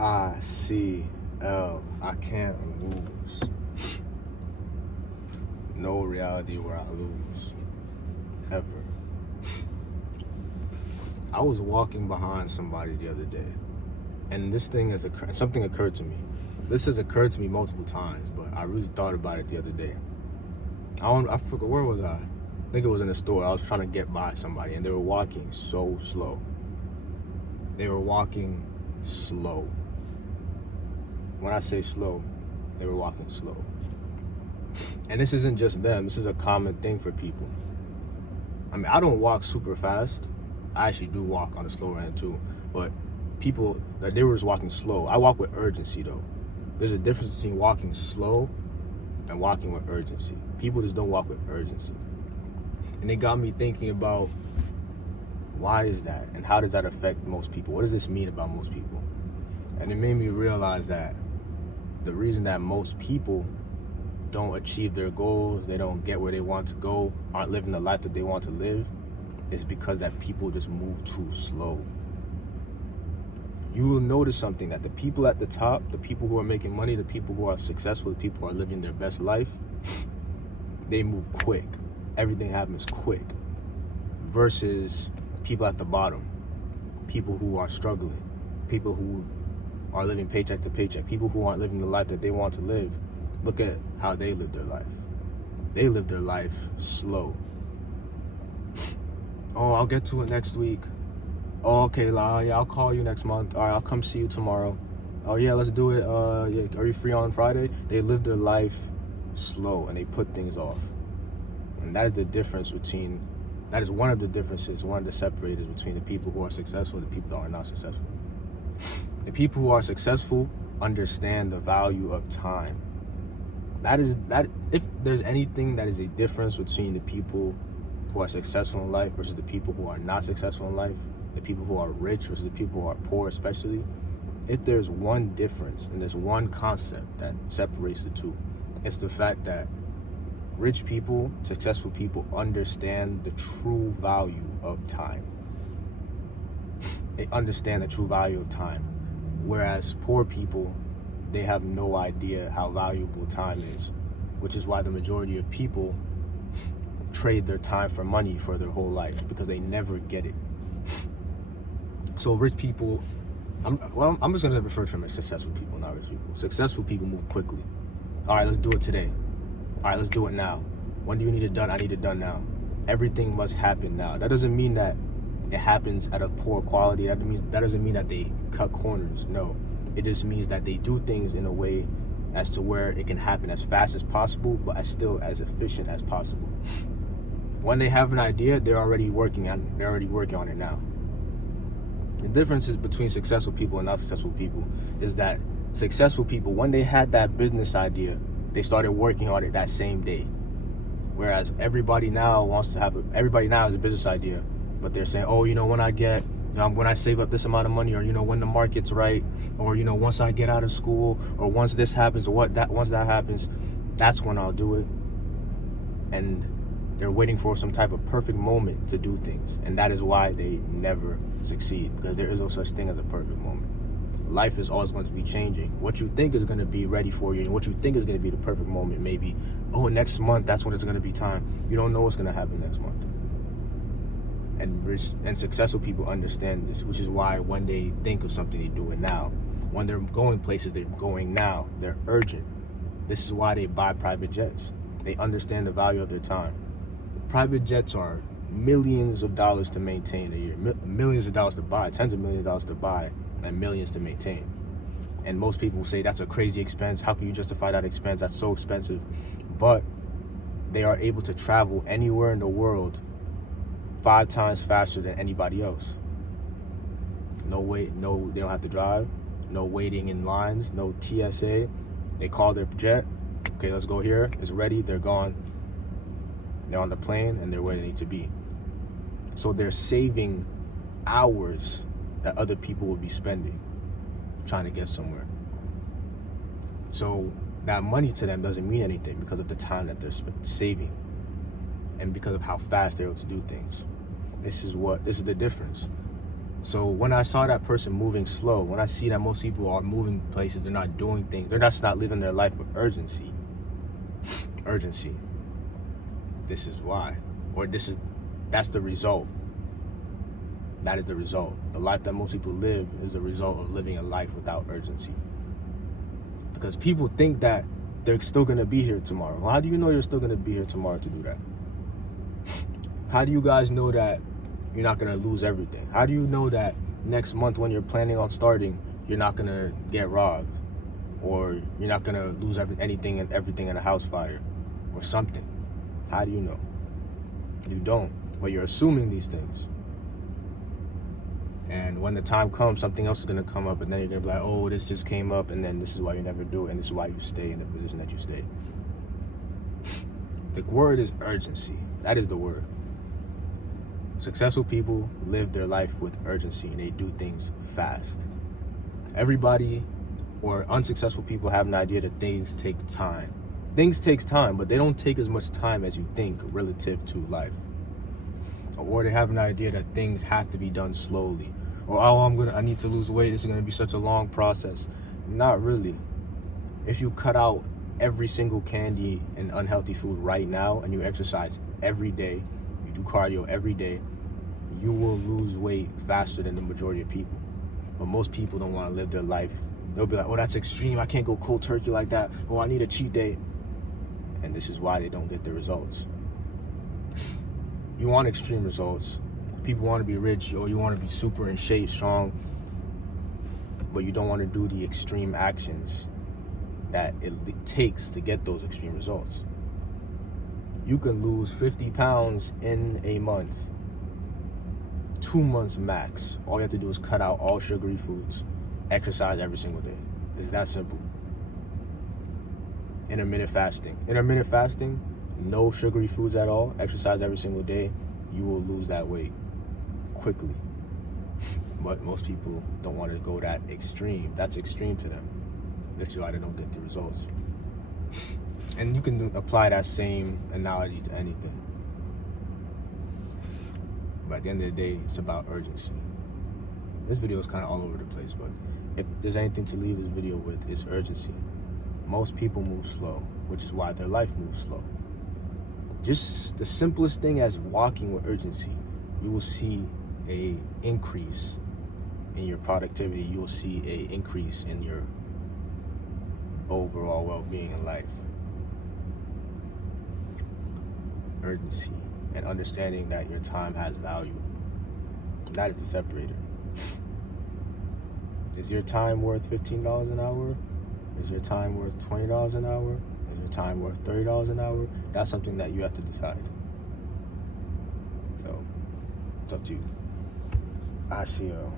icLAAo. I can't lose. No reality where I lose. Ever. I was walking behind somebody the other day, and something occurred to me. This has occurred to me multiple times, but I really thought about it the other day. I forgot, where was I? I think it was in the store. I was trying to get by somebody, and they were walking so slow. They were walking slow. When I say slow, they were walking slow. And this isn't just them. This is a common thing for people. I mean, I don't walk super fast. I actually do walk on the slower end too. But people, they were just walking slow. I walk with urgency though. There's a difference between walking slow and walking with urgency. People just don't walk with urgency. And it got me thinking about, why is that? And how does that affect most people? What does this mean about most people? And it made me realize that the reason that most people don't achieve their goals, they don't get where they want to go, aren't living the life that they want to live, is because that people just move too slow. You will notice something, that the people at the top, the people who are making money, the people who are successful, the people who are living their best life, they move quick. Everything happens quick. Versus people at the bottom, people who are struggling, people who are living paycheck to paycheck, people who aren't living the life that they want to live. Look at how they live their life. They live their life slow. Oh, I'll get to it next week. Oh, okay, La, yeah, I'll call you next month. All right, I'll come see you tomorrow. Oh yeah, let's do it. Yeah, are you free on Friday? They live their life slow and they put things off. And that is the difference between, that is one of the differences, one of the separators between the people who are successful and the people that are not successful. The people who are successful understand the value of time. If there's anything that is a difference between the people who are successful in life versus the people who are not successful in life, the people who are rich versus the people who are poor especially, if there's one difference and there's one concept that separates the two, it's the fact that rich people, successful people understand the true value of time. They understand the true value of time. Whereas poor people, they have no idea how valuable time is, which is why the majority of people trade their time for money for their whole life, because they never get it. So rich people, I'm just gonna refer to them as successful people, not rich people. Successful people move quickly. All right, let's do it today. All right, let's do it now. When do you need it done? I need it done now. Everything must happen now. That doesn't mean that it happens at a poor quality. That doesn't mean that they cut corners. No, it just means that they do things in a way as to where it can happen as fast as possible, but still as efficient as possible. When they have an idea, they're already working on it now. The differences between successful people and not successful people is that successful people, when they had that business idea, they started working on it that same day. Whereas everybody now has a business idea, but they're saying, oh, when I save up this amount of money, or when the market's right, or once I get out of school, or once this happens, or once that happens, that's when I'll do it. And they're waiting for some type of perfect moment to do things, and that is why they never succeed, because there is no such thing as a perfect moment. Life is always going to be changing. What you think is going to be ready for you, and what you think is going to be the perfect moment, maybe, oh, next month, that's when it's going to be time. You don't know what's going to happen next month. And successful people understand this, which is why when they think of something, they do it now. When they're going places, they're going now. They're urgent. This is why they buy private jets. They understand the value of their time. Private jets are millions of dollars to maintain a year, millions of dollars to buy, tens of millions of dollars to buy, and millions to maintain. And most people say that's a crazy expense. How can you justify that expense? That's so expensive. But they are able to travel anywhere in the world 5 times faster than anybody else. They don't have to drive, no waiting in lines, no TSA. They call their jet, okay, let's go here, it's ready, they're gone. They're on the plane and they're where they need to be. So they're saving hours that other people would be spending trying to get somewhere. So that money to them doesn't mean anything because of the time that they're saving and because of how fast they're able to do things. This is the difference. So when I saw that person moving slow, when I see that most people are moving places, they're not doing things, they're just not living their life with urgency. Urgency. This is why. Or that's the result. That is the result. The life that most people live is the result of living a life without urgency. Because people think that they're still going to be here tomorrow. Well, how do you know you're still going to be here tomorrow to do that? How do you guys know that you're not going to lose everything? How do you know that next month when you're planning on starting, you're not going to get robbed? Or you're not going to lose everything in a house fire or something? How do you know? You don't, but you're assuming these things. And when the time comes, something else is going to come up, and then you're going to be like, oh, this just came up, and then this is why you never do it, and this is why you stay in the position that you stay. The word is urgency. That is the word. Successful people live their life with urgency, and they do things fast. Everybody or unsuccessful people have an idea that things take time. Things takes time, but they don't take as much time as you think relative to life. Or they have an idea that things have to be done slowly. Or, oh, I need to lose weight. This is gonna be such a long process. Not really. If you cut out every single candy and unhealthy food right now, and you exercise every day, you do cardio every day, you will lose weight faster than the majority of people. But most people don't want to live their life. They'll be like, oh, that's extreme. I can't go cold turkey like that. Oh, I need a cheat day. And this is why they don't get the results. You want extreme results. People want to be rich, or you want to be super in shape, strong, but you don't want to do the extreme actions that it takes to get those extreme results. You can lose 50 pounds in a month, 2 months max. All you have to do is cut out all sugary foods, exercise every single day. It's that simple. Intermittent fasting, no sugary foods at all, exercise every single day, you will lose that weight quickly. But most people don't want to go that extreme. That's extreme to them. That's why they don't get the results. And you can apply that same analogy to anything. But at the end of the day, it's about urgency. This video is kind of all over the place, but if there's anything to leave this video with, it's urgency. Most people move slow, which is why their life moves slow. Just the simplest thing as walking with urgency, you will see a increase in your productivity. You will see a increase in your overall well-being in life. Urgency and understanding that your time has value. That is the separator. Is your time worth $15 an hour? Is your time worth $20 an hour? Is your time worth $30 an hour? That's something that you have to decide. So, it's up to you. icLAAo.